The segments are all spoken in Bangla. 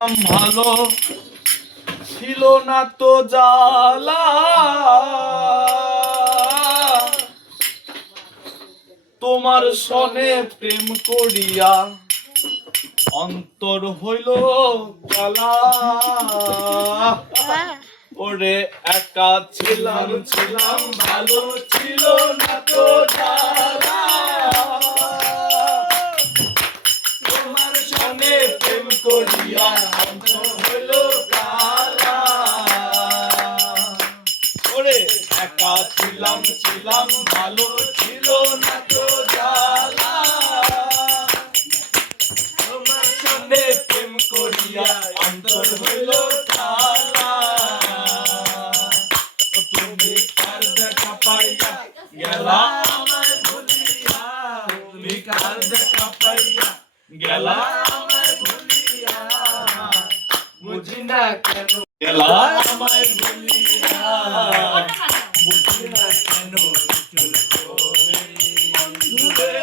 ভালো ছিল না তো জ্বালা, তোমার সনে প্রেম করিয়া অন্তর হইল কালা। ওরে একা ছিলাম ছিলাম ভালো ছিল না তো জ্বালা, তোমার সনে প্রেম করিয়া অন্তর হইল কালা। ওরে একা ছিলাম ছিলাম ভালো ছিল না তো জ্বালা, তোমার সনে প্রেম করিয়া অন্তর হইল কালা। তুমি কার দেখা পাইয়া গেলা আমায় ভুলিয়া, তুমি কার দেখা পাইয়া গেলা আমায় ভুলিয়া, বুঝি না কেন গেলা আমায় ভুলিয়া, বুঝি না কেন চুল করে বন্ধুরে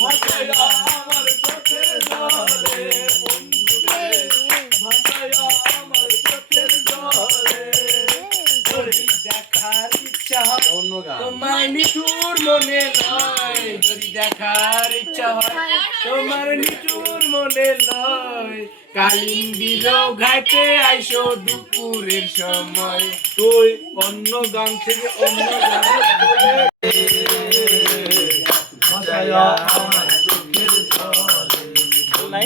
ভাসাইয়া আমার চোখের জলে, বন্ধুরে ভাসাইয়া আমার চোখের জলে। দেখার ইচ্ছা হয় তোমার নিঠুর মনে নয়, যদি দেখার ইচ্ছা হয় তোমার নিঠুর মনে নয়, কালিন্দিরও ঘাটে আইসো দুপুরের সময়। তুই অন্য গান থেকে অন্য গান ভাসাইয়া আমার চোখের জলে,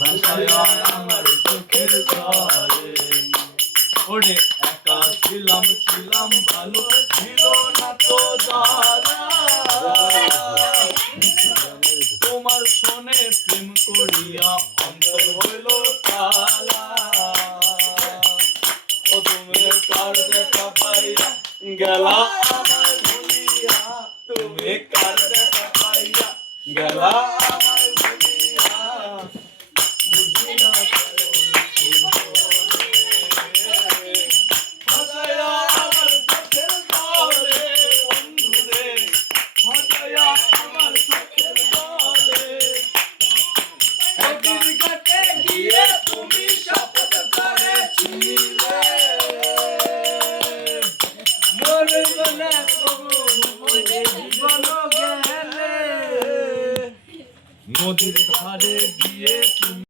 ভাসাইয়া আমার চোখের জলে। ওরে একা ছিলাম ছিলাম ভালো ছিল না তো জ্বালা, তোমার সনে প্রেম করিয়া অন্তর হইল কালা। ও তুমি কার দেখা পাইয়া গেলা আমায় ভুলিয়া, তুমি কার দেখা পাইয়া গেলা